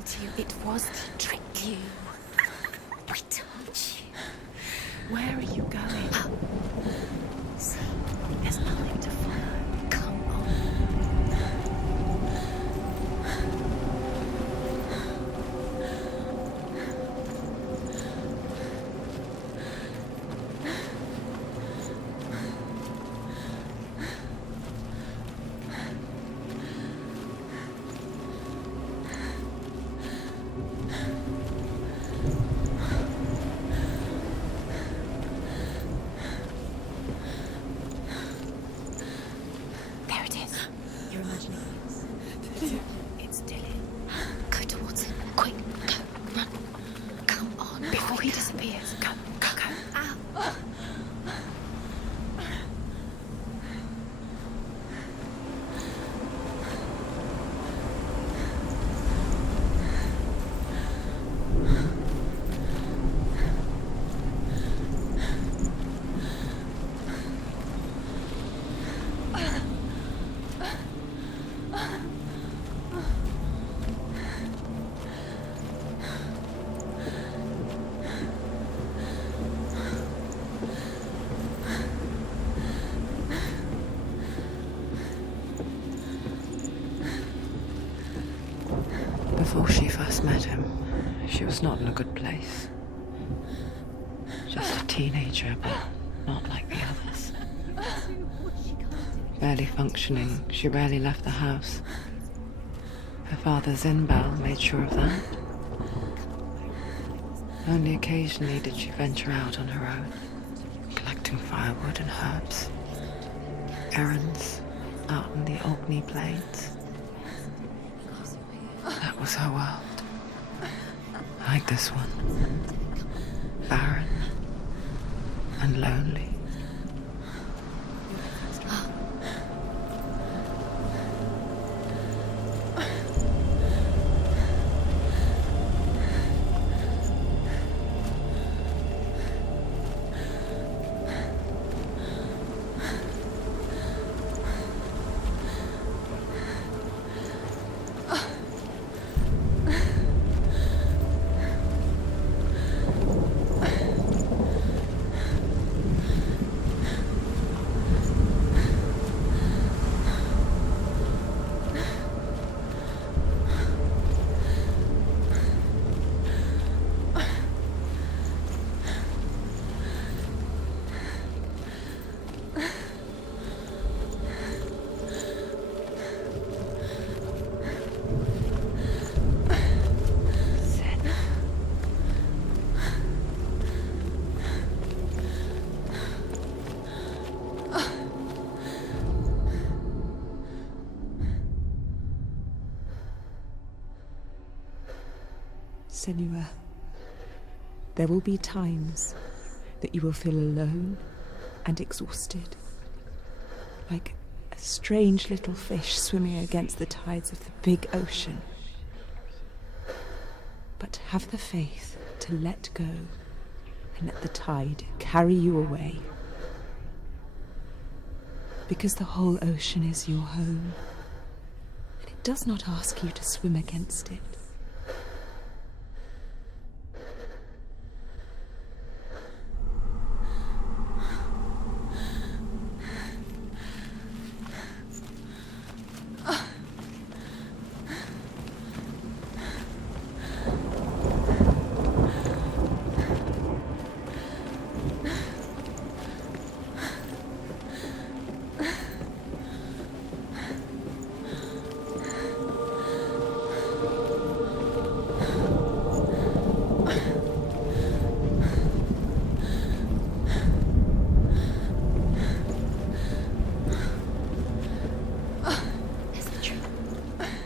told you it was to trick you. We told you. Where are you going? Up. See, there's nothing to follow. Come on. Before she first met him, she was not in a good place. Just a teenager, but not like the others. Barely functioning, she rarely left the house. Her father 𝗦𝗰𝗿𝗶𝗰𝗍 made sure of that. Only occasionally did she venture out on her own, collecting firewood and herbs. Errands out in the Orkney plains. That was her world. Like this one. Barren and lonely. Senua, there will be times that you will feel alone and exhausted, like a strange little fish swimming against the tides of the big ocean. But have the faith to let go and let the tide carry you away. Because the whole ocean is your home, and it does not ask you to swim against it.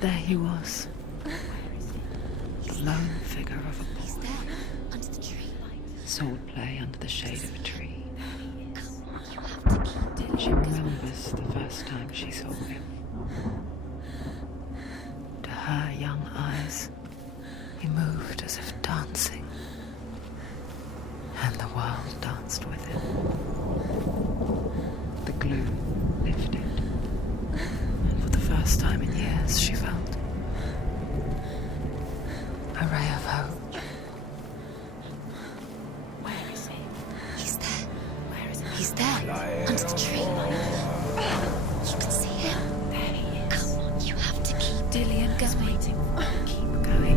There he was, the lone figure of a boy. Under the tree. Sword play under the shade of a tree. You have to keep She remembers the first time she saw him. To her young eyes, he moved as if dancing, and the world danced with him. The glue lifted, and for the first time in years she felt A ray of hope. Where is he? He's there. Where is he? He's there. Under the tree. You can see him. There he is. Come on, you have to keep Dillian, go waiting. Keep going.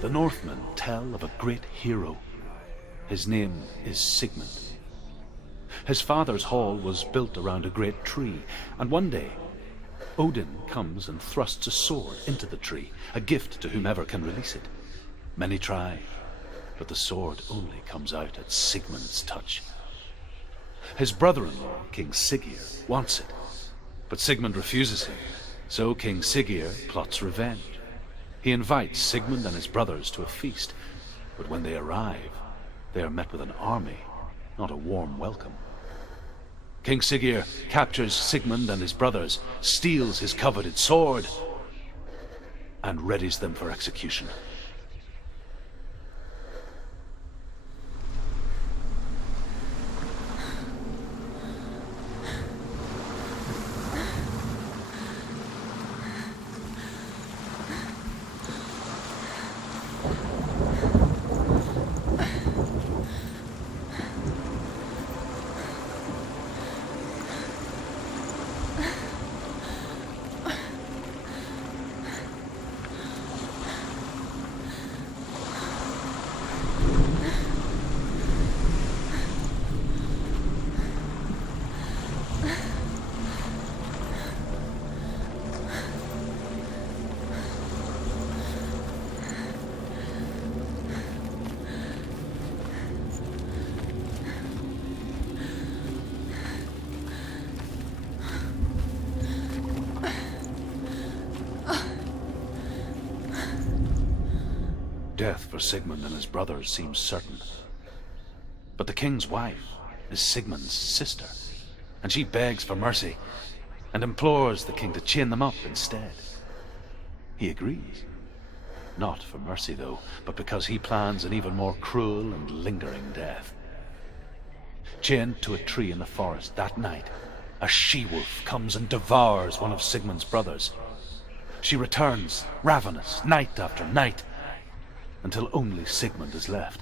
The Northmen tell of a great hero. His name is Sigmund. His father's hall was built around a great tree, and one day Odin comes and thrusts a sword into the tree, a gift to whomever can release it. Many try, but the sword only comes out at Sigmund's touch. His brother-in-law, King Siggeir, wants it, but Sigmund refuses him, so King Siggeir plots revenge. He invites Sigmund and his brothers to a feast, but when they arrive, they are met with an army, not a warm welcome. King Siggeir captures Sigmund and his brothers, steals his coveted sword, and readies them for execution. Death for Sigmund and his brothers seems certain. But the king's wife is Sigmund's sister, and she begs for mercy and implores the king to chain them up instead. He agrees. Not for mercy, though, but because he plans an even more cruel and lingering death. Chained to a tree in the forest that night, a she-wolf comes and devours one of Sigmund's brothers. She returns, ravenous, night after night, until only Sigmund is left.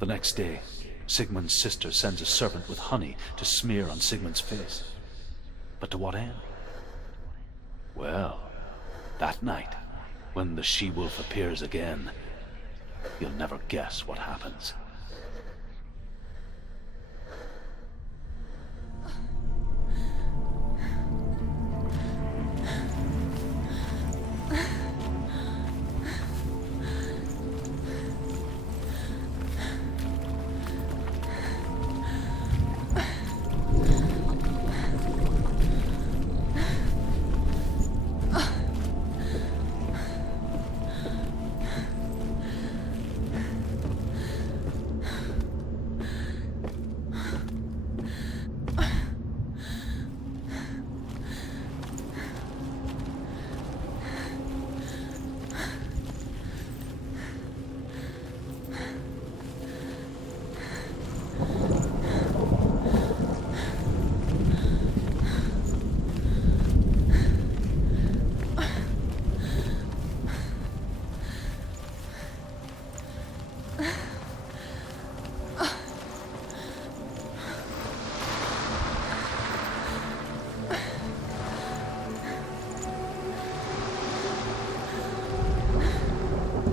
The next day, Sigmund's sister sends a servant with honey to smear on Sigmund's face. But to what end? Well, that night, when the she-wolf appears again, you'll never guess what happens.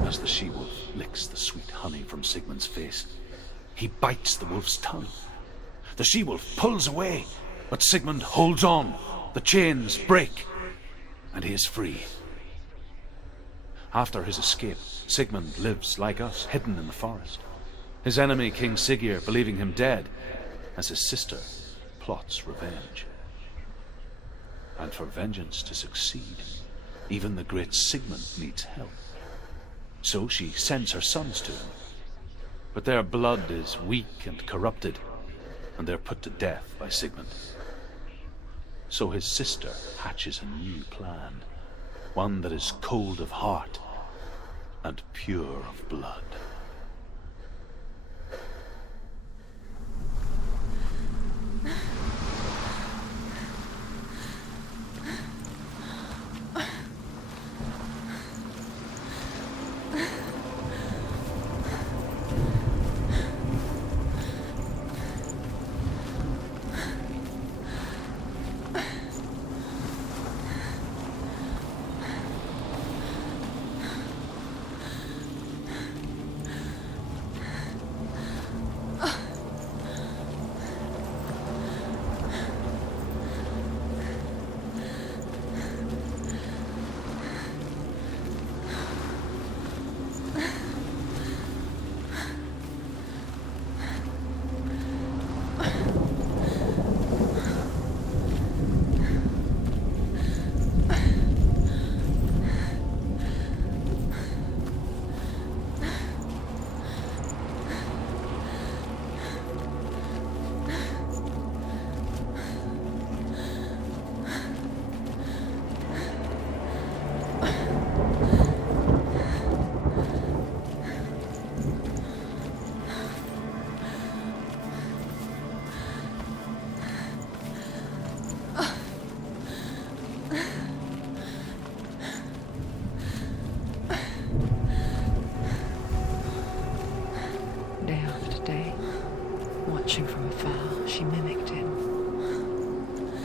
As the she-wolf licks the sweet honey from Sigmund's face, he bites the wolf's tongue. The she-wolf pulls away, but Sigmund holds on. The chains break, and he is free. After his escape, Sigmund lives like us, hidden in the forest. His enemy, King Siggeir, believing him dead, as his sister plots revenge. And for vengeance to succeed, even the great Sigmund needs help. So she sends her sons to him. But their blood is weak and corrupted, and they're put to death by Sigmund. So his sister hatches a new plan, one that is cold of heart and pure of blood. Watching from afar, she mimicked him,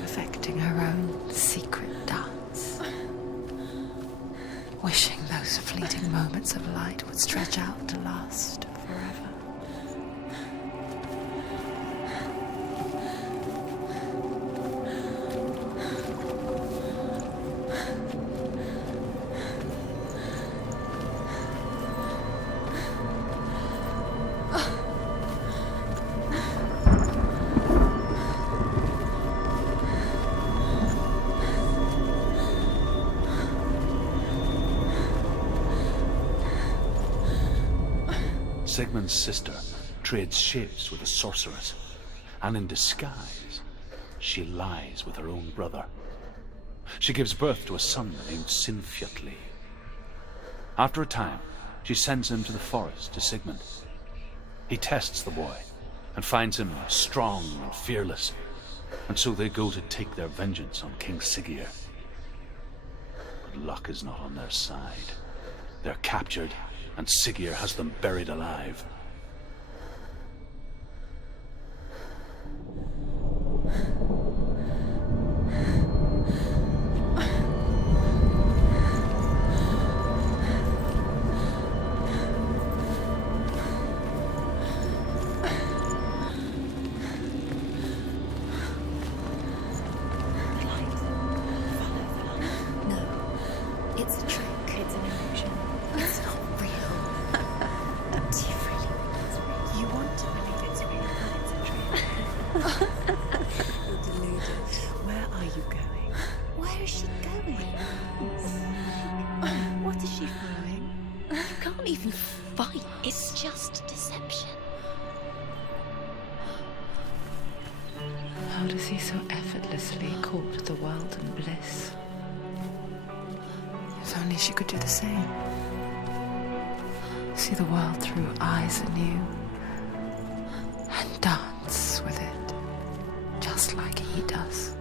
perfecting her own secret dance, wishing those fleeting moments of light would stretch out to last forever. Sigmund's sister trades shapes with a sorceress, and in disguise, she lies with her own brother. She gives birth to a son named 𝗦𝗰𝗿𝗃. After a time, she sends him to the forest to Sigmund. He tests the boy and finds him strong and fearless, and so they go to take their vengeance on King Siggeir. But luck is not on their side. They're captured, and Siggeir has them buried alive. How does he so effortlessly court the world and bliss? If only she could do the same. See the world through eyes anew and dance with it, just like he does.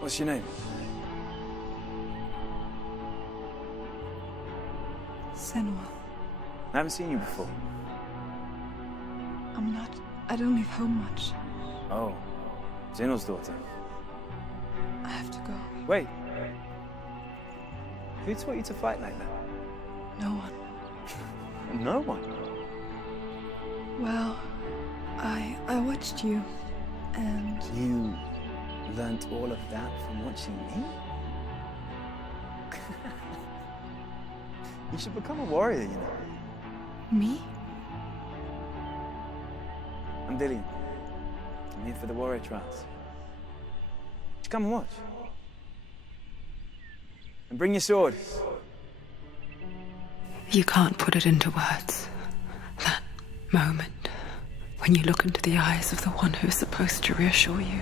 What's your name? Senua. I haven't seen you before. I don't leave home much. Oh, Zenua's daughter. I have to go. Wait. Who taught you to fight like that? No one. No one? Well, I watched you, and... You learnt all of that from watching me? You should become a warrior, you know. Me? I'm Dillian. I'm here for the warrior trials. Just come and watch. And bring your sword. You can't put it into words. That moment when you look into the eyes of the one who's supposed to reassure you,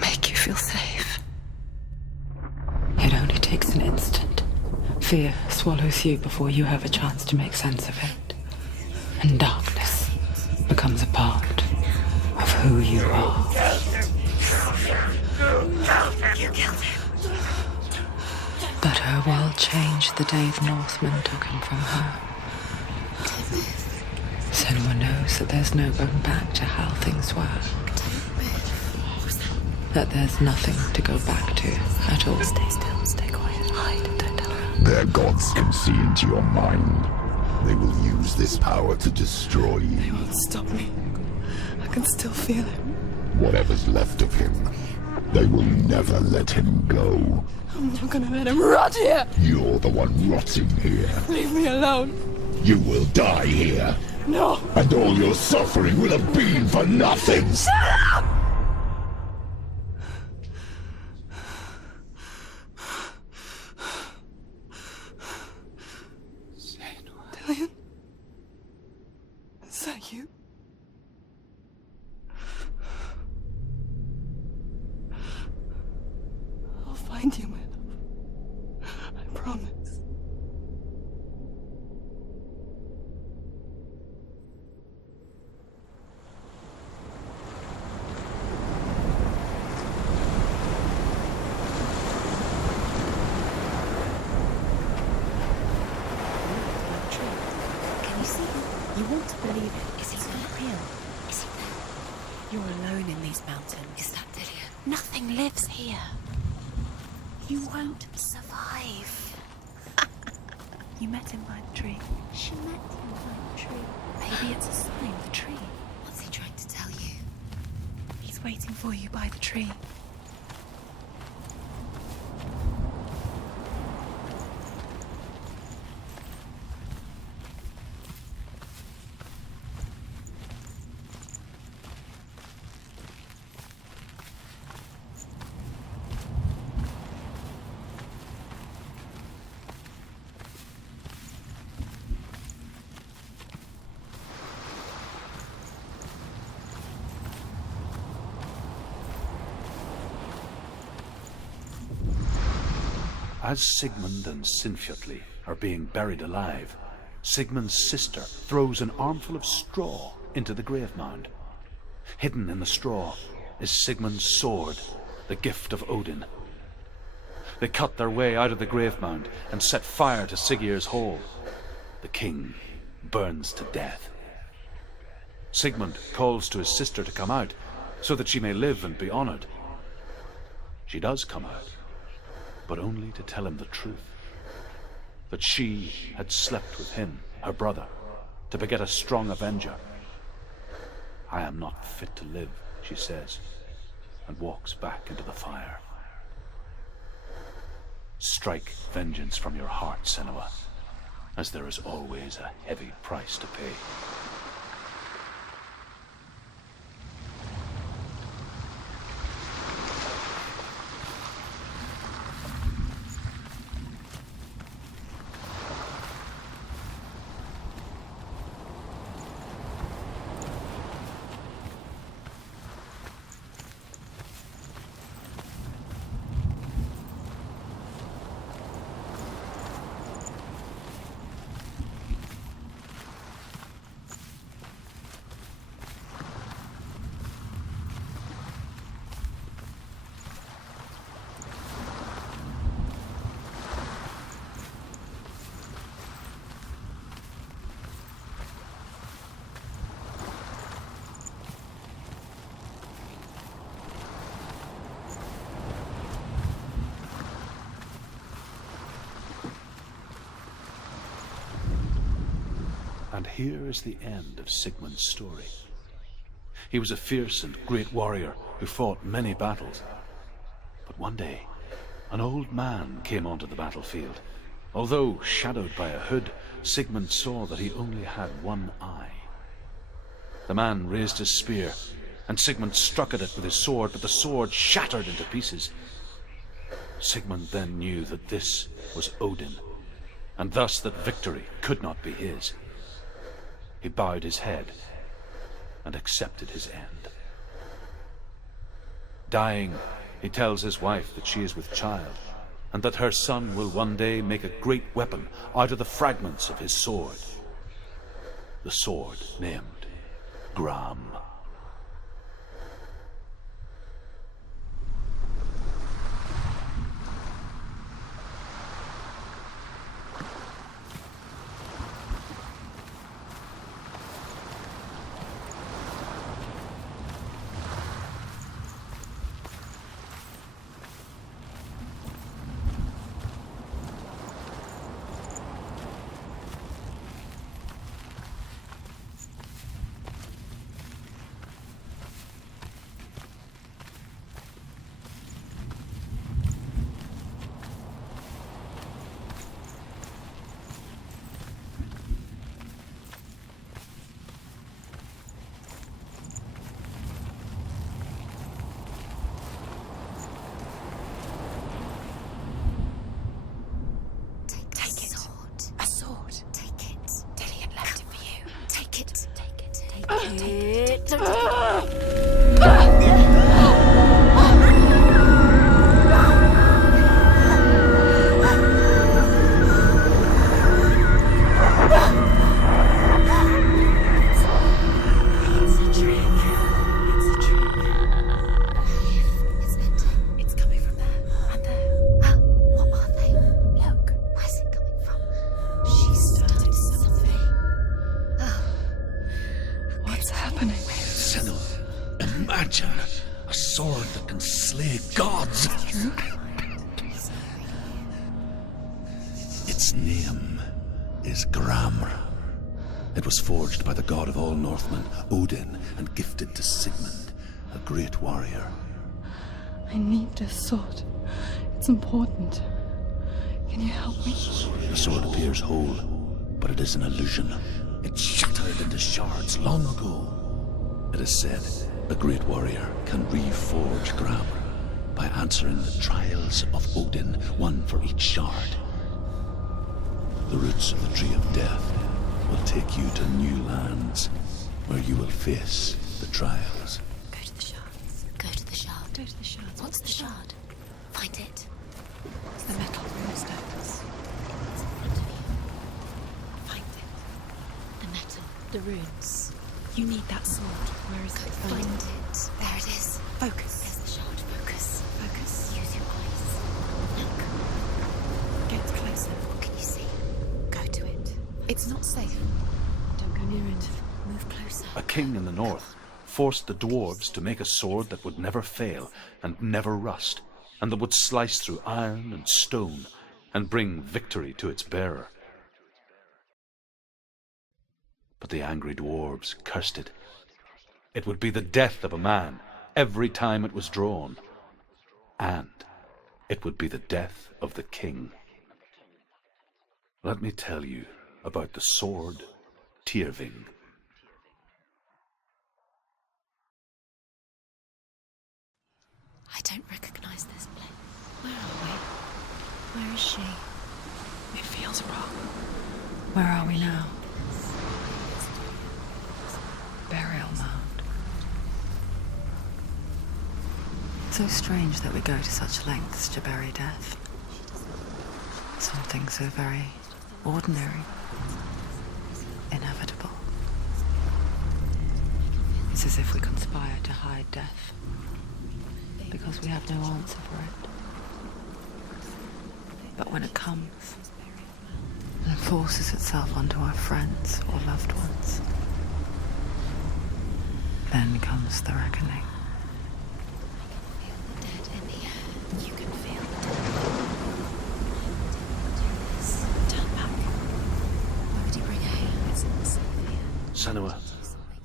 make you feel safe. It only takes an instant. Fear swallows you before you have a chance to make sense of it. And darkness becomes a part of who you are. You killed him. But her world changed the day the Northmen took him from her. Senua knows that there's no going back to how things were. That there's nothing to go back to at all. Stay still, stay quiet, hide, don't tell her. Their gods can see into your mind. They will use this power to destroy you. They won't stop me. I can still feel him. Whatever's left of him, they will never let him go. I'm not gonna let him rot here! You're the one rotting here. Leave me alone! You will die here. No! And all your suffering will have been for nothing. Shut up! Dillian? Is that you? I'll find you, my love. I promise. Can you see him? You want to believe it. Is he not real? Is he there? You're alone in these mountains. Is that Dillian? Nothing lives here. You won't survive. You met him by the tree. She met him by the tree. Maybe it's a sign, the tree. What's he trying to tell you? He's waiting for you by the tree. As Sigmund and 𝗀𝗏𝗏𝗀𝗏 are being buried alive, Sigmund's sister throws an armful of straw into the grave mound. Hidden in the straw is Sigmund's sword, the gift of Odin. They cut their way out of the grave mound and set fire to Siggeir's hall. The king burns to death. Sigmund calls to his sister to come out so that she may live and be honored. She does come out, but only to tell him the truth. That she had slept with him, her brother, to beget a strong avenger. I am not fit to live, she says, and walks back into the fire. Strike vengeance from your heart, Senua, as there is always a heavy price to pay. And here is the end of Sigmund's story. He was a fierce and great warrior who fought many battles. But one day, an old man came onto the battlefield. Although shadowed by a hood, Sigmund saw that he only had one eye. The man raised his spear, and Sigmund struck at it with his sword, but the sword shattered into pieces. Sigmund then knew that this was Odin, and thus that victory could not be his. He bowed his head and accepted his end. Dying, he tells his wife that she is with child, and that her son will one day make a great weapon out of the fragments of his sword. The sword named 𝗏𝗏. Its name is 𝗏𝗏. It was forged by the god of all Northmen, Odin, and gifted to Sigmund, a great warrior. I need this sword. It's important. Can you help me? The sword appears whole, but it is an illusion. It shattered into shards long ago. It is said a great warrior can reforge 𝗏𝗏 by answering the trials of Odin, one for each shard. The roots of the tree of death will take you to new lands, where you will face the trials. Go to the shards. Go to the shard. Go to the shards. What's the shard? Find it. It's the metal runestones. It's in front of you. Find it. The metal. The runes. You need that sword. Where is it? Find it. There it is. Focus. There's the shard. Focus. Focus. Use your eyes. Look. Get closer. What can you see? Go to it. It's not safe. Don't go near it. Move closer. A king in the north forced the dwarves to make a sword that would never fail and never rust, and that would slice through iron and stone and bring victory to its bearer. But the angry dwarves cursed it. It would be the death of a man every time it was drawn, and it would be the death of the king. Let me tell you about the sword 𝗏𝗏. I don't recognize this place. Where are we? Where is she? It feels wrong. Where are we now? Burial mound. So strange that we go to such lengths to bury death. Something so very ordinary, inevitable. It's as if we conspire to hide death, because we have no answer for it. But when it comes and forces itself onto our friends or loved ones, then comes the reckoning. Feel the dead in the air. You can feel the dead. Do this. Turn back. Why would you bring her here? It's not the same. Senua,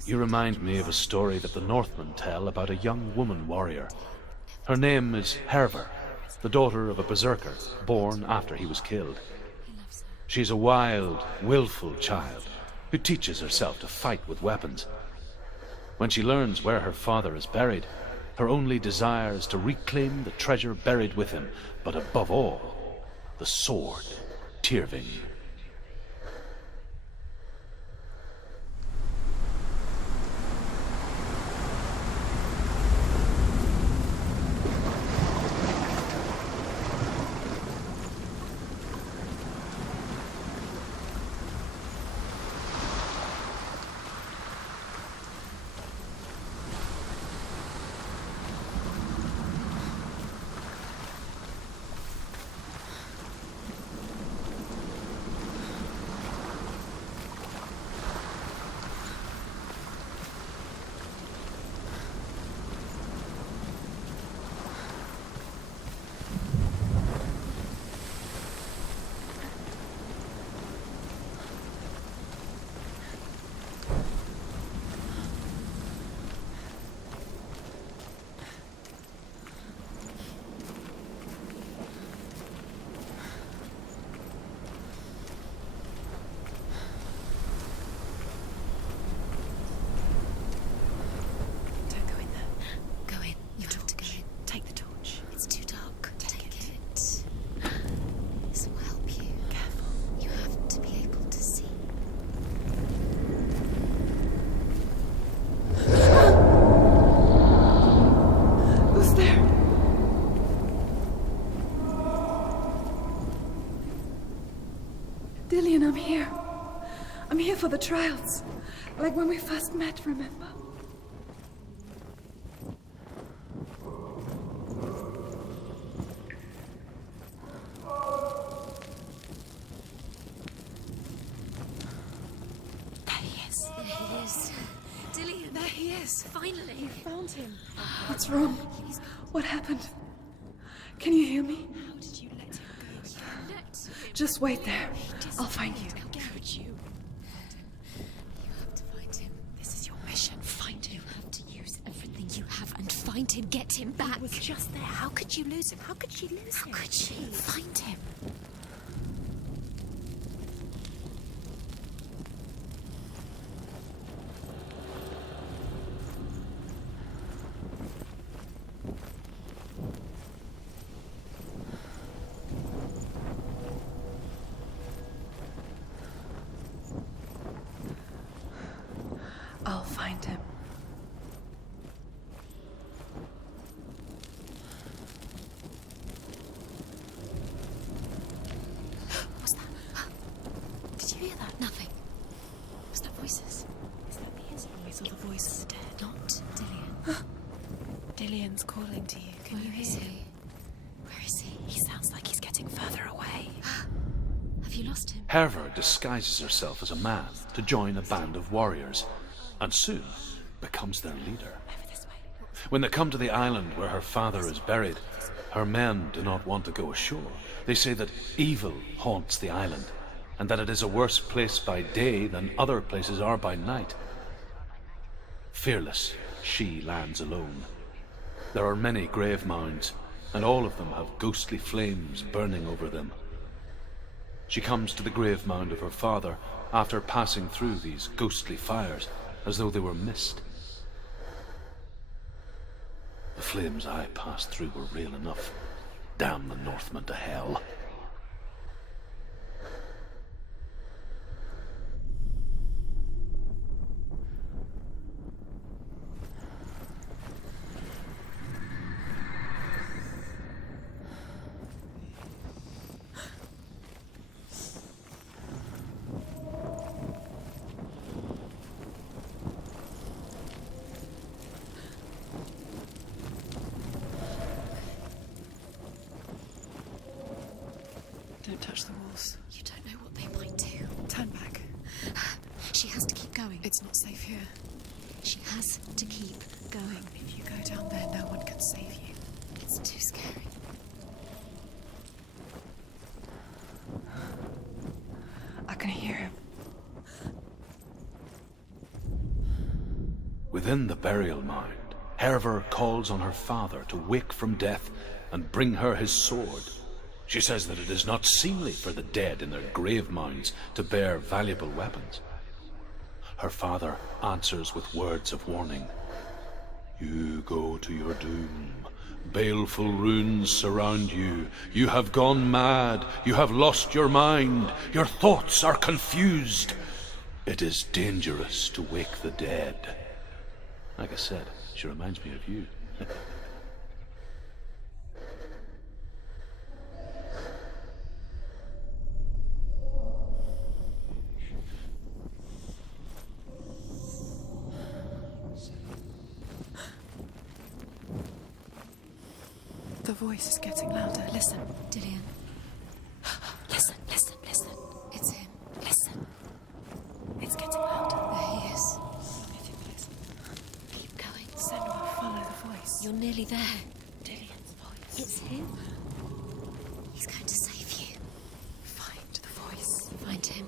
you remind me of a story that the Northmen tell about a young woman warrior. Her name is 𝗏𝗏, the daughter of a berserker born after he was killed. She's a wild, willful child who teaches herself to fight with weapons. When she learns where her father is buried, her only desire is to reclaim the treasure buried with him, but above all, the sword, 𝗏𝗏𝗏𝗏. Dillion, I'm here. I'm here for the trials. Like when we first met, remember? There he is. There he is. Dillion, there he is. Finally. You found him. What's wrong? What happened? Can you hear me? How did you let him go? You let him. Just wait there. I'll find you. How could you? You have to find him. This is your mission. Find him. You have to use everything you have and find him. Get him back. He was just there. How could you lose him? How could she lose him? How could she? Find him. I'll find him. What's that? Did you hear that? Nothing. Was that voices? Is that his voice or the voice of the dead? Not Dillion. Dillion's calling to you. Can you Where is hear? he? Where is he? He sounds like he's getting further away. Have you lost him? 𝗏𝗏 disguises herself as a man to join a band of warriors, and soon becomes their leader. When they come to the island where her father is buried, her men do not want to go ashore. They say that evil haunts the island, and that it is a worse place by day than other places are by night. Fearless, she lands alone. There are many grave mounds, and all of them have ghostly flames burning over them. She comes to the grave mound of her father after passing through these ghostly fires, as though they were mist. The flames I passed through were real enough. Damn the Northmen to hell. Don't touch the walls. You don't know what they might do. Turn back. She has to keep going. It's not safe here. She has to keep going. If you go down there, no one can save you. It's too scary. I can hear him. Within the burial mound, 𝗏𝗏 calls on her father to wake from death and bring her his sword. She says that it is not seemly for the dead in their grave mounds to bear valuable weapons. Her father answers with words of warning. You go to your doom. Baleful runes surround you. You have gone mad. You have lost your mind. Your thoughts are confused. It is dangerous to wake the dead. Like I said, she reminds me of you. The voice is getting louder. Listen. Dillian. Listen, listen, listen. It's him. Listen. It's getting louder. There he is. Get him, please. Keep going. Senua, follow the voice. You're nearly there. Dillian's voice. It's him. He's going to save you. Find the voice. Find him.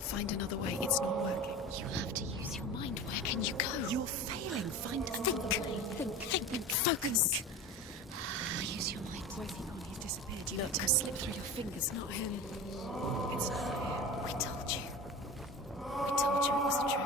Find another way. It's not working. You have to use your mind. Where can you go? You're failing. Find another way. Think. Focus. Use your mind. Where's he gone? He's disappeared. Look. It slip through your fingers. Not him. It's not him. We told you. We told you it was a trick.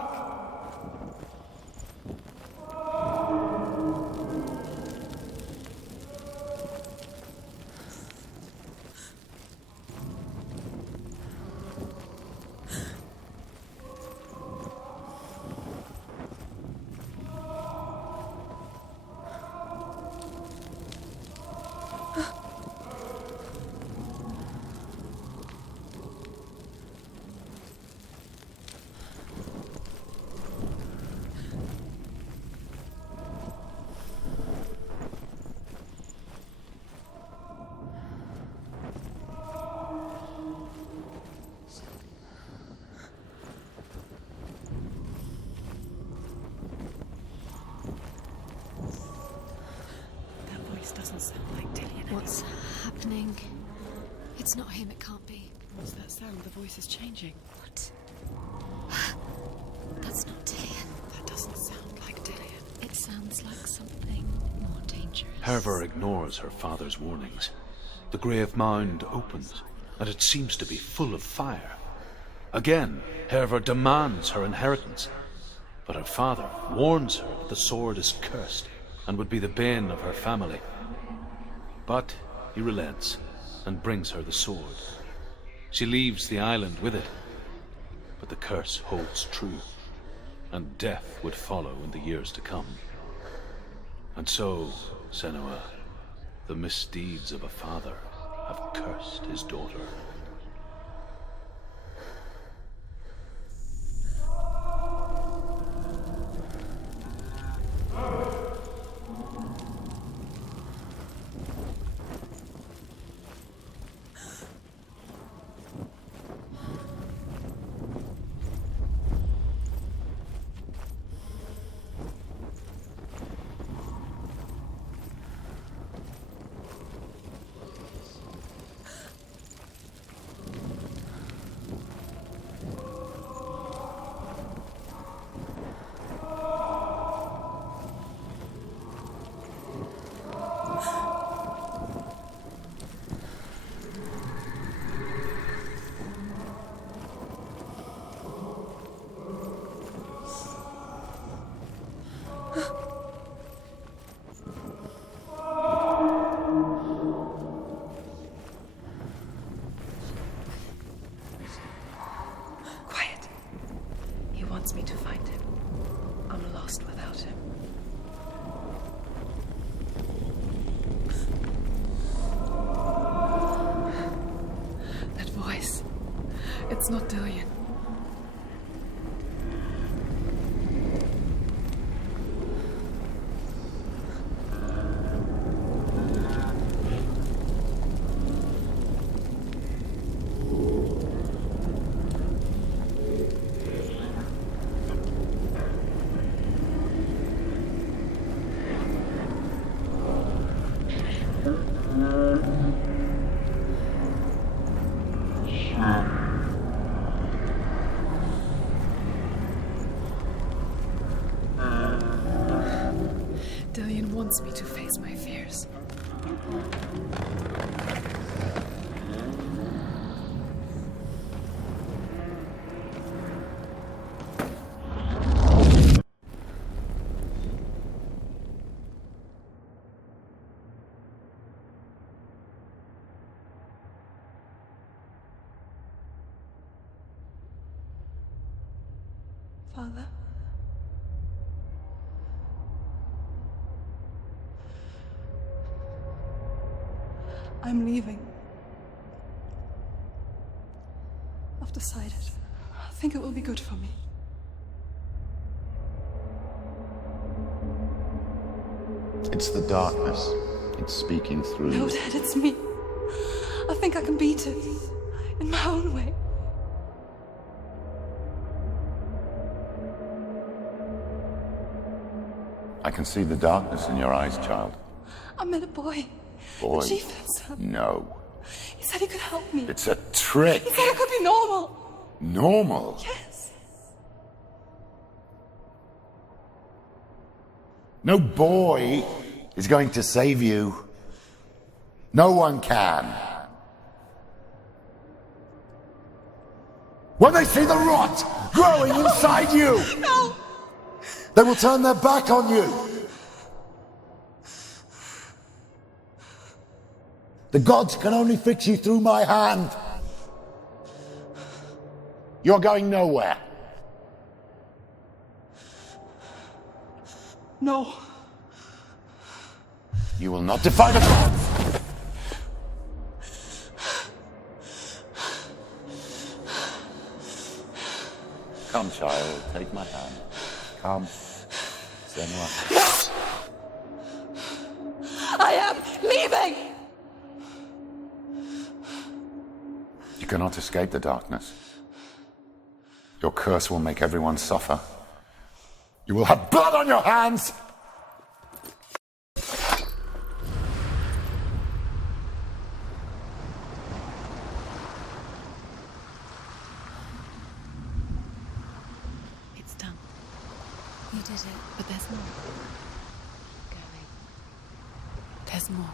Doesn't sound like Dillian anymore. What's happening? It's not him. It can't be. What's that sound? The voice is changing. What? That's not Dillian. That doesn't sound like Dillian. It sounds like something more dangerous. 𝗏𝗏 ignores her father's warnings. The grave mound opens, and it seems to be full of fire. Again, 𝗏𝗏 demands her inheritance, but her father warns her that the sword is cursed and would be the bane of her family. But he relents and brings her the sword. She leaves the island with it, but the curse holds true, and death would follow in the years to come. And so, Senua, the misdeeds of a father have cursed his daughter. wants me to find him. I'm lost without him. That voice. It's not Dillian. 𝗛𝗲𝗋 wants me to face my fears. Father? I'm leaving. I've decided. I think it will be good for me. It's the darkness. It's speaking through No, you. Dad, it's me. I think I can beat it. In my own way. I can see the darkness in your eyes, child. I met a boy. Boy. The chief himself. No. He said he could help me. It's a trick. He said I could be normal. Normal? Yes. No boy is going to save you. No one can. When they see the rot growing inside you, No! they will turn their back on you. The gods can only fix you through my hand. You're going nowhere. No. You will not defy the gods. Come, child, take my hand. Come. Senua. I am leaving! You cannot escape the darkness. Your curse will make everyone suffer. You will have blood on your hands! It's done. You did it, but there's more. Going. There's more.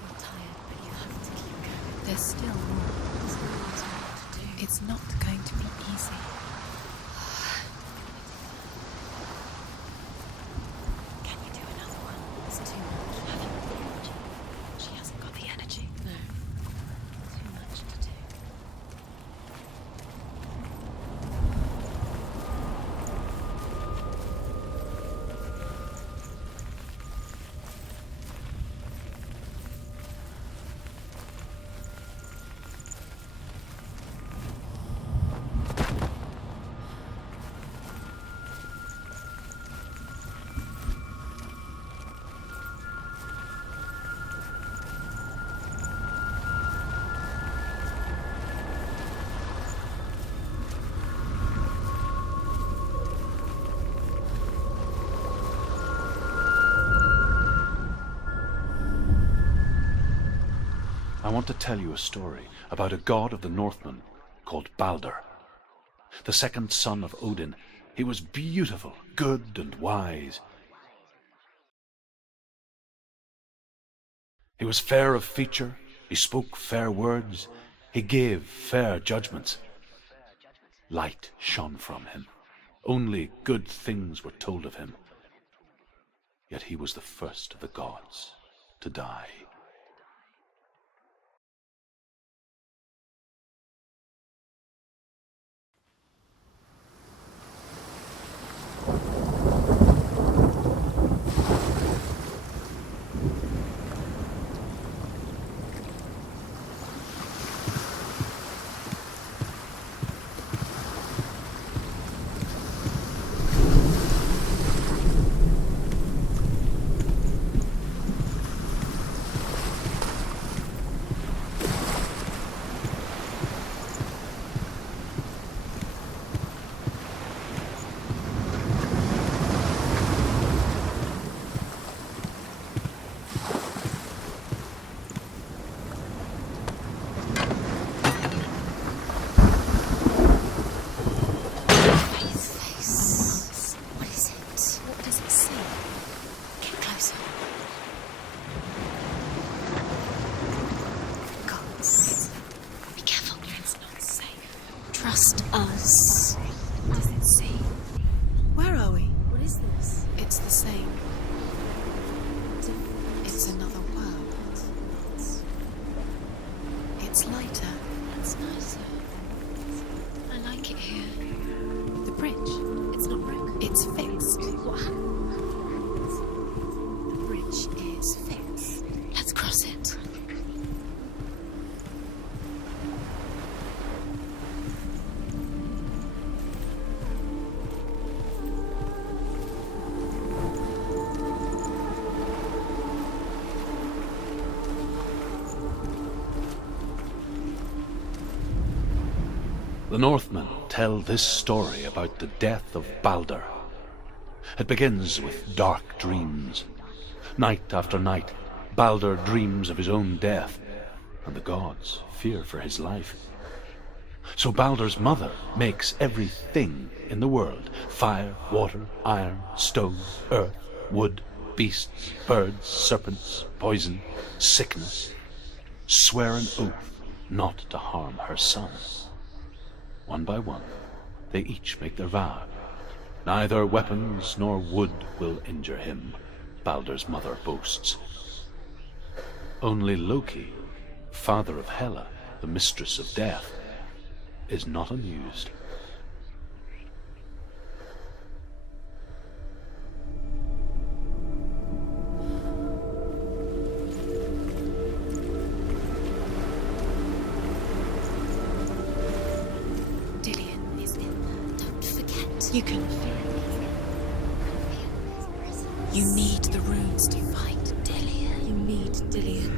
You're tired, but you have to keep going. There's still more. There's always more to do. It's not going to be easy. Can you do another one? It's too much. I haven't got the energy. She hasn't got the energy. No. Too much to do. I want to tell you a story about a god of the Northmen called Balder. The second son of Odin. He was beautiful, good, and wise. He was fair of feature, he spoke fair words, he gave fair judgments. Light shone from him. Only good things were told of him. Yet he was the first of the gods to die. just us. Does it see? Where are we? What is this? It's the same. It's another world. It's lighter. It's nicer. I like it here. The bridge. It's not broken. It's fixed. What? The bridge is fixed. Let's cross it. The Northmen tell this story about the death of Baldur. It begins with dark dreams. Night after night, Baldur dreams of his own death, and the gods fear for his life. So Baldur's mother makes everything in the world: fire, water, iron, stone, earth, wood, beasts, birds, serpents, poison, sickness, swear an oath not to harm her son. One by one, they each make their vow. Neither weapons nor wood will injure him, Baldur's mother boasts. Only Loki, father of Hela, the mistress of death, is not amused. You can feel it. You need the runes to fight Dillion. You need Dillion.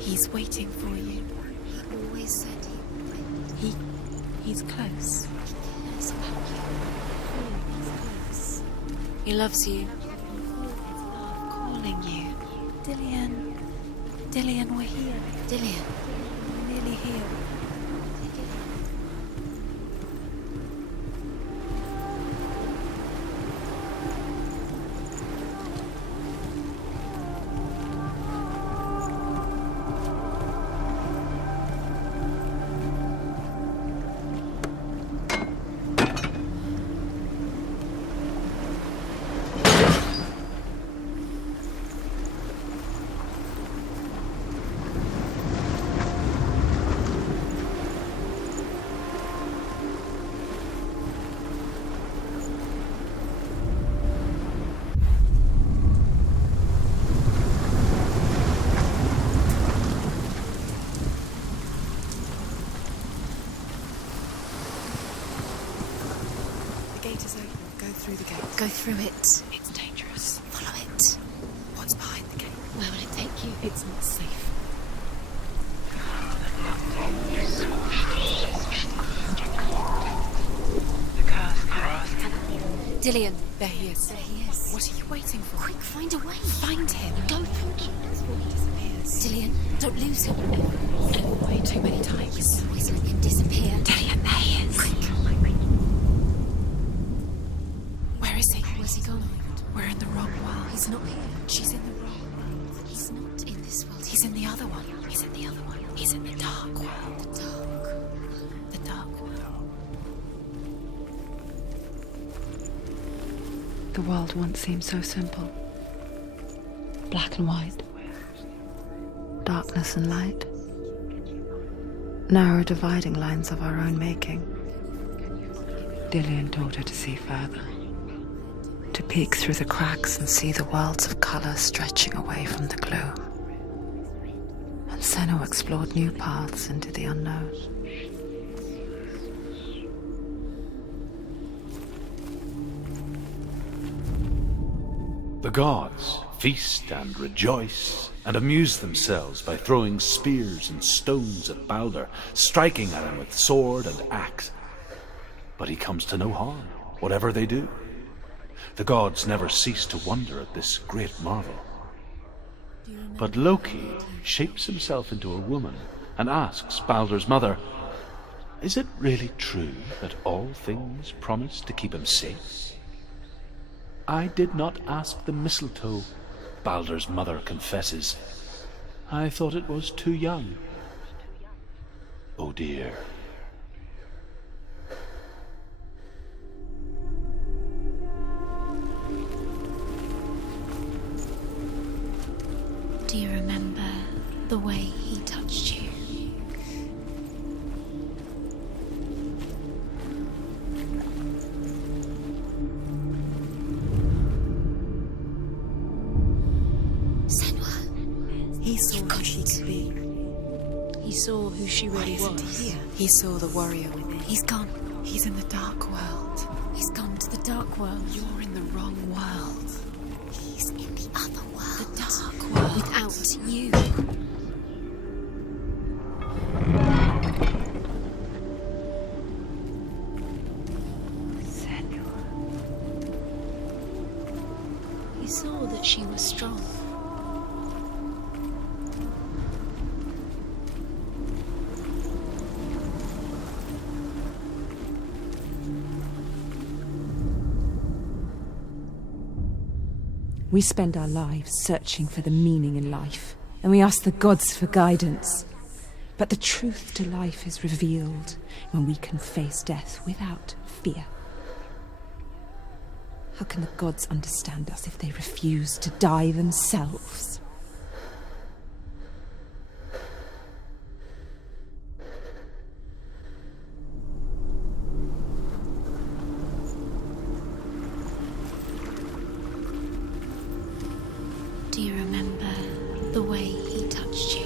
He's waiting for you. He always said he would wait. He's close. He cares about you. He's close. He loves you. You can feel his love Calling you. Dillion. Dillion, we're here. Dillion. We're nearly here. Go through it. It's dangerous. Follow it. What's behind the gate? Where will it take you? It's not safe. The curse. Dillion. There he is. There he is. What are you waiting for? Quick, find a way. Find him. Go through it. Before he disappears. Dillion, don't lose him. Way too many times. Always let him disappear. Dillion, there he is. Quick. Where is he? Where's he gone? We're in the wrong world. He's not here. She's in the wrong world. He's not in this world. He's in the other one. He's in the other one. He's in the dark world. The dark. The dark world. The world once seemed so simple. Black and white. Darkness and light. Narrow dividing lines of our own making. Dillion taught her to see further. To peek through the cracks and see the worlds of colour stretching away from the gloom. And Senua explored new paths into the unknown. The gods feast and rejoice and amuse themselves by throwing spears and stones at Baldur, striking at him with sword and axe. But he comes to no harm, whatever they do. The gods never cease to wonder at this great marvel. But Loki shapes himself into a woman and asks Baldur's mother, "Is it really true that all things promise to keep him safe?" "I did not ask the mistletoe," Baldur's mother confesses. "I thought it was too young." Oh dear. Do you remember the way he touched you? Senua. He saw who she could be. He saw who she really was. He saw the warrior within. He's gone. He's in the dark world. He's gone to the dark world. You're in the wrong world. He's in the other world. The dark world. Without you. Senua. He saw that she was strong. We spend our lives searching for the meaning in life, and we ask the gods for guidance. But the truth to life is revealed when we can face death without fear. How can the gods understand us if they refuse to die themselves? Do you remember the way he touched you?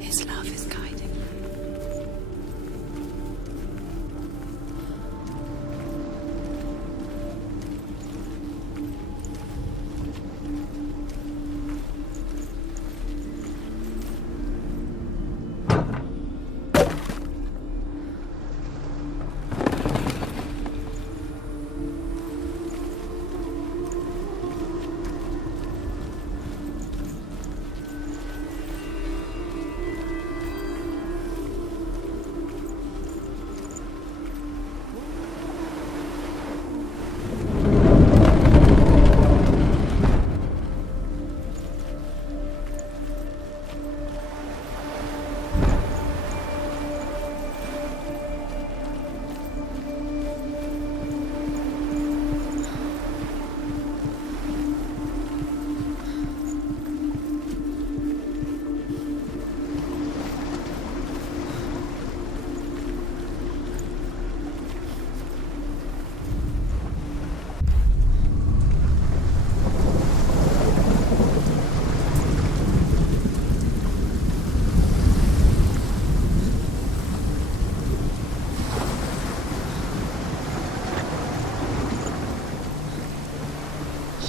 His love is guiding.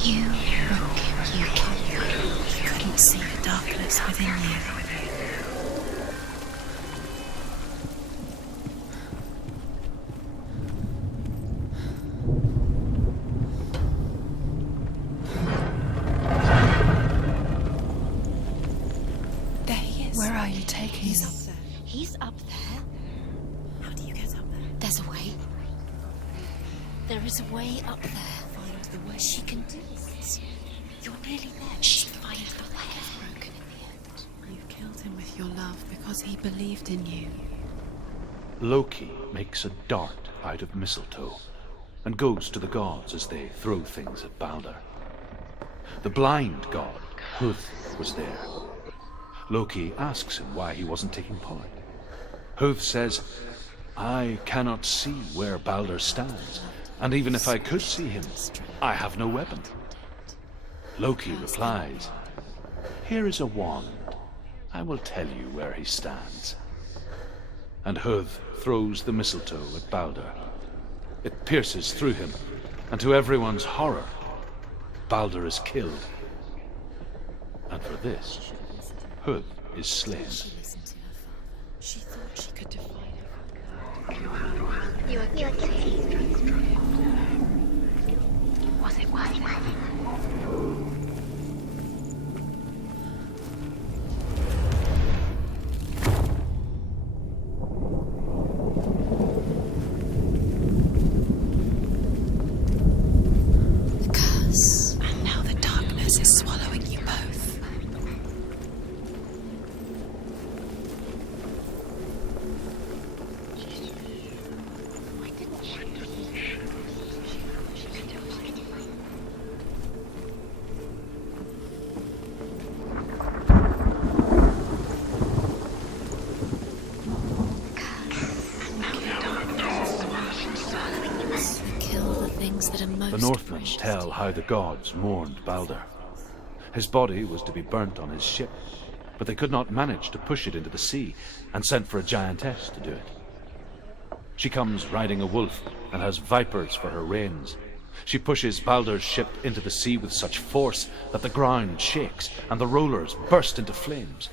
You couldn't see the darkness within you. There he is. Where are you taking He's me? up there. He's up there. How do you get up there? There's a way. There is a way up there. Find the way. She can do it. You're nearly there. She can find the way. Broken in the end. You killed him with your love because he believed in you. Loki makes a dart out of mistletoe and goes to the gods as they throw things at Balder. The blind god, 𝗦𝗲, was there. Loki asks him why he wasn't taking part. 𝗦𝗲 says, I cannot see where Balder stands, and even if I could see him, I have no weapon. Loki replies, Here is a wand. I will tell you where he stands. And 𝗦𝗲 throws the mistletoe at Balder. It pierces through him, and to everyone's horror, Balder is killed. And for this, 𝗦𝗲 is slain. She thought she could define her. You are guilty. Was it worth it? Is swallowing you both. Kill the things that are most The Northmen precious. tell how the gods mourned Balder. His body was to be burnt on his ship, but they could not manage to push it into the sea, and sent for a giantess to do it. She comes riding a wolf and has vipers for her reins. She pushes Balder's ship into the sea with such force that the ground shakes and the rollers burst into flames.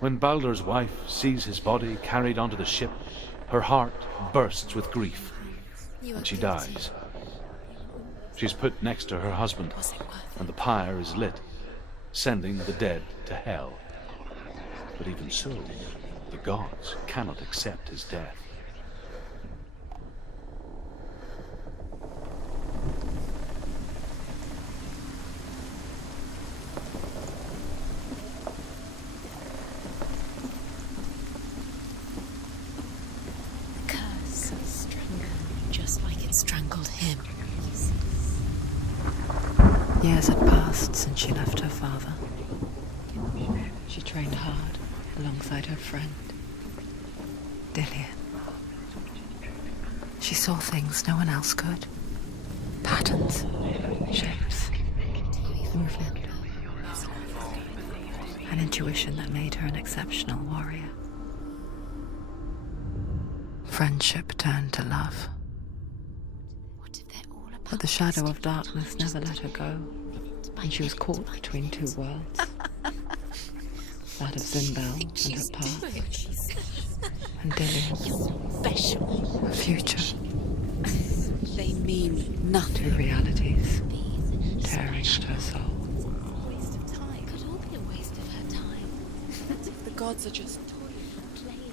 When Balder's wife sees his body carried onto the ship, her heart bursts with grief, and she dies. She's put next to her husband, and the pyre is lit, sending the dead to hell. But even so, the gods cannot accept his death. The curse strangled me just like it strangled him. Years had passed since she left her father. She trained hard alongside her friend, 𝗲𝗲𝗋. She saw things no one else could. Patterns, shapes, movement. An intuition that made her an exceptional warrior. Friendship turned to love. But the shadow of darkness never let her go, and she was caught between two worlds. That of 𝗦𝗰𝗿𝗶𝗰𝗍 and her past, and 𝗲𝗲𝗋's her future. They mean nothing. Two realities tearing at her soul. Waste of time. Could all be a waste of her time. What if the gods are just Playing,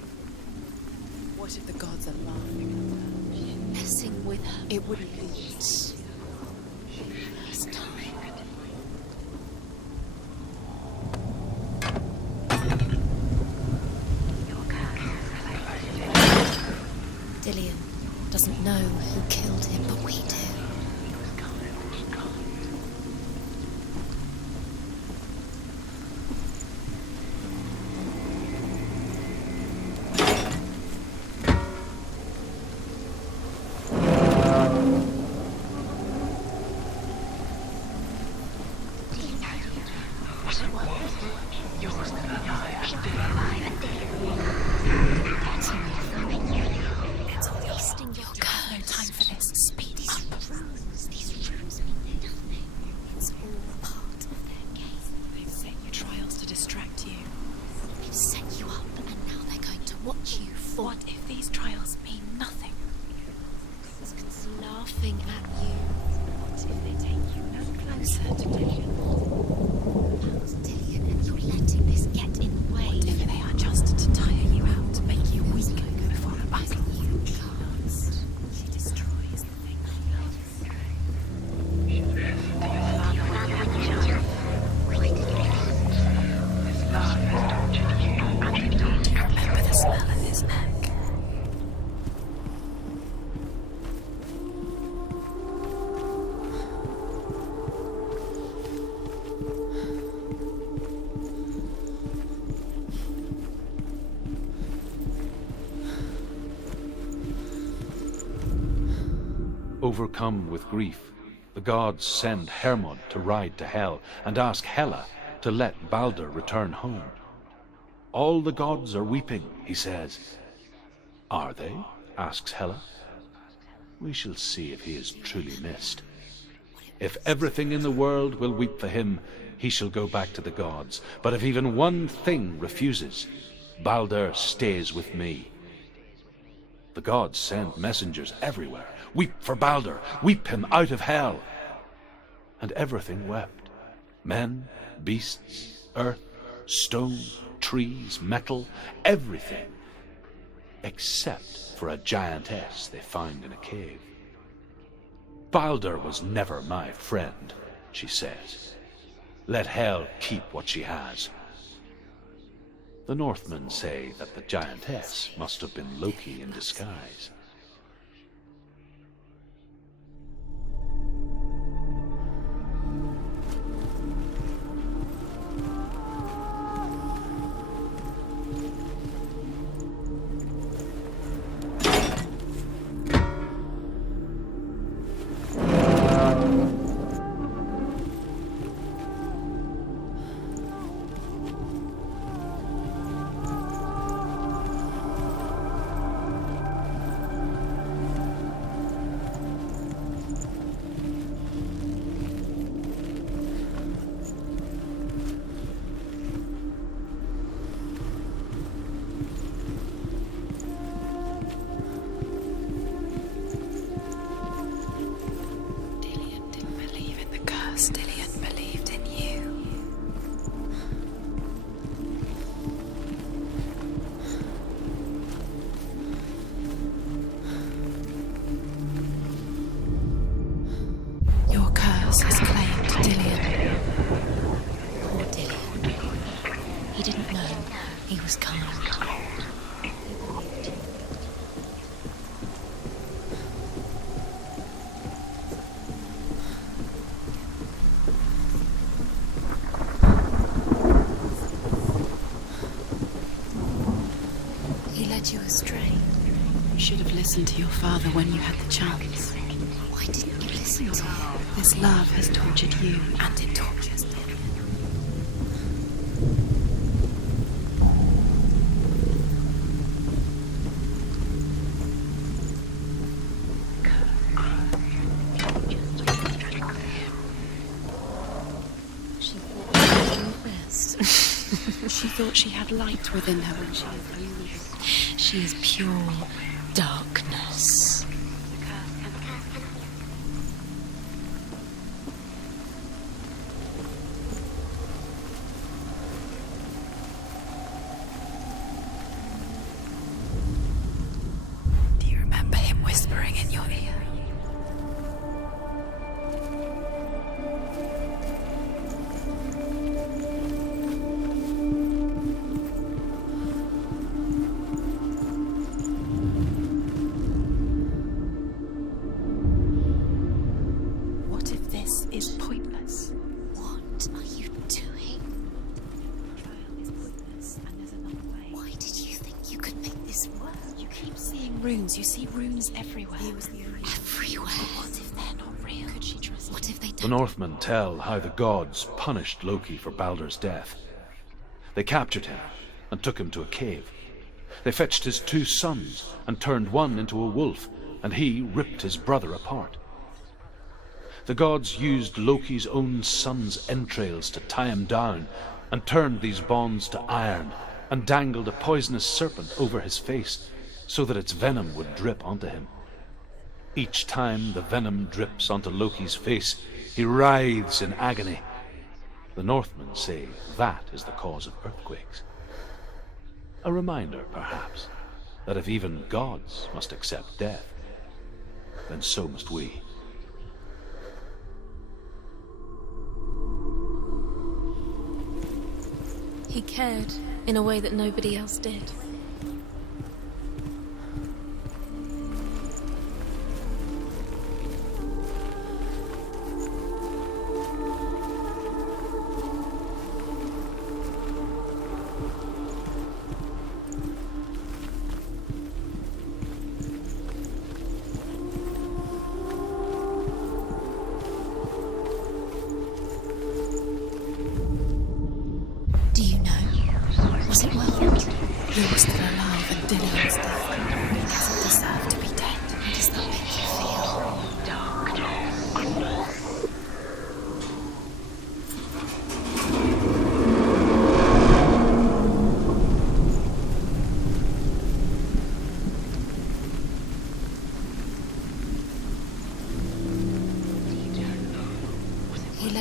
What if the gods are laughing messing with her. at her? It wouldn't be First time. 𝗲𝗲𝗋 doesn't know who killed him, but we do. Overcome with grief, the gods send Hermod to ride to Hell and ask Hela to let Balder return home. All the gods are weeping, he says. Are they? Asks Hela. We shall see if he is truly missed. If everything in the world will weep for him, he shall go back to the gods. But if even one thing refuses, Baldur stays with me. The gods send messengers everywhere. Weep for Baldur, weep him out of hell. And everything wept. Men, beasts, earth, stone, trees, metal, everything. Except for a giantess they found in a cave. Baldur was never my friend, she says. Let hell keep what she has. The Northmen say that the giantess must have been Loki in disguise. You astray. You should have listened to your father when you had the chance. Why didn't you listen to him? This love has tortured you, And it tortures him. She thought she knew best. She thought she had light within her when she was lonely. She is pure darkness. Do you remember him whispering in your ear? Runes, you see runes everywhere. Everywhere. What if they're not real? Could she trust? What if they don't? The Northmen tell how the gods punished Loki for Baldur's death. They captured him and took him to a cave. They fetched his 2 sons and turned one into a wolf, and he ripped his brother apart. The gods used Loki's own son's entrails to tie him down and turned these bonds to iron and dangled a poisonous serpent over his face so that its venom would drip onto him. Each time the venom drips onto Loki's face, he writhes in agony. The Northmen say that is the cause of earthquakes. A reminder, perhaps, that if even gods must accept death, then so must we. He cared in a way that nobody else did. Was it worth it? You were still alive and Dillian was dead. He doesn't deserve to be dead. How does that make you feel?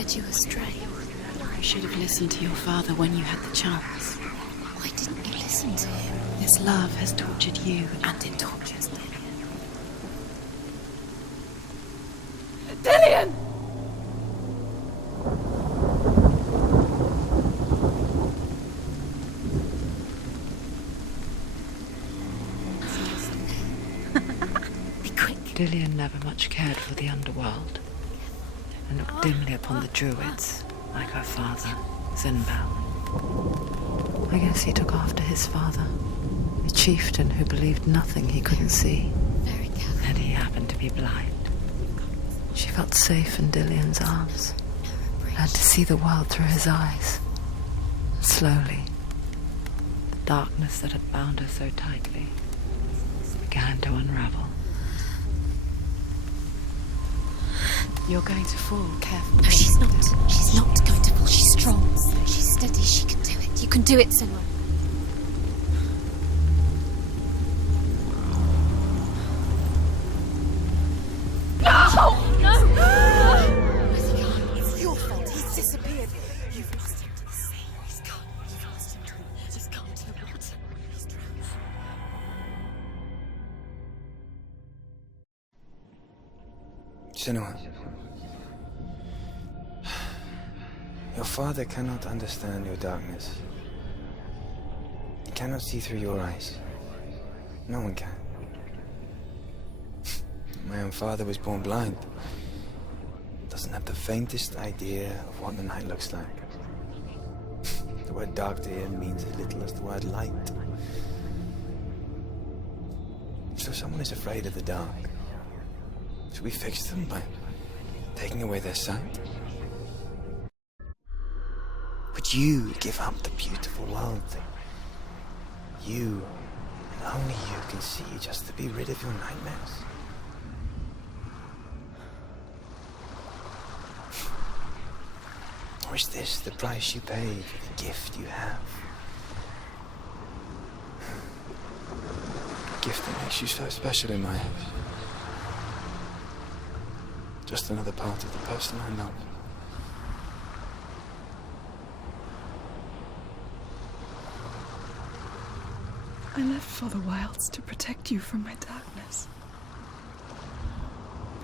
led you astray. You should have listened to your father when you had the chance. Why didn't you listen to him? This love has tortured you, and it tortures me. Dillion! Be quick. Dillion never much cared for the underworld, and looked dimly upon the druids, like her father, 𝗦𝗰𝗿𝗶𝗰𝗶. I guess he took after his father, a chieftain who believed nothing he couldn't see, Very careful. and he happened to be blind. She felt safe in Dillion's arms, learned to see the world through his eyes. Slowly, the darkness that had bound her so tightly began to unravel. You're going to fall, careful. No, she's not. She's not going to fall. She's strong. She's steady. She can do it. You can do it, Senua. It's your fault. He's disappeared. You've lost him to the sea. He's gone. You've lost him to him. Just gone to the water. He's drowned. Senua, your father cannot understand your darkness. He cannot see through your eyes. No one can. My own father was born blind. Doesn't have the faintest idea of what the night looks like. The word dark to him means as little as the word light. So someone is afraid of the dark. Should we fix them by taking away their sight? Would you give up the beautiful world that you, and only you, can see just to be rid of your nightmares? Or is this the price you pay for the gift you have? A gift that makes you so special in my eyes. Just another part of the person I love. I left for the wilds to protect you from my darkness.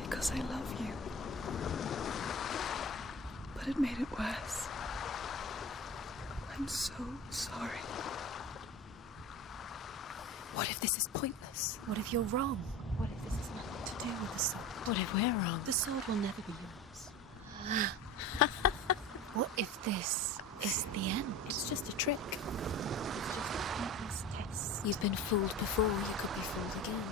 Because I love you. But it made it worse. I'm so sorry. What if this is pointless? What if you're wrong? What if this has nothing to do with the sword? What if we're wrong? The sword will never be yours. What if this is the end? It's just a trick. It's just a pointless test. You've been fooled before, you could be fooled again.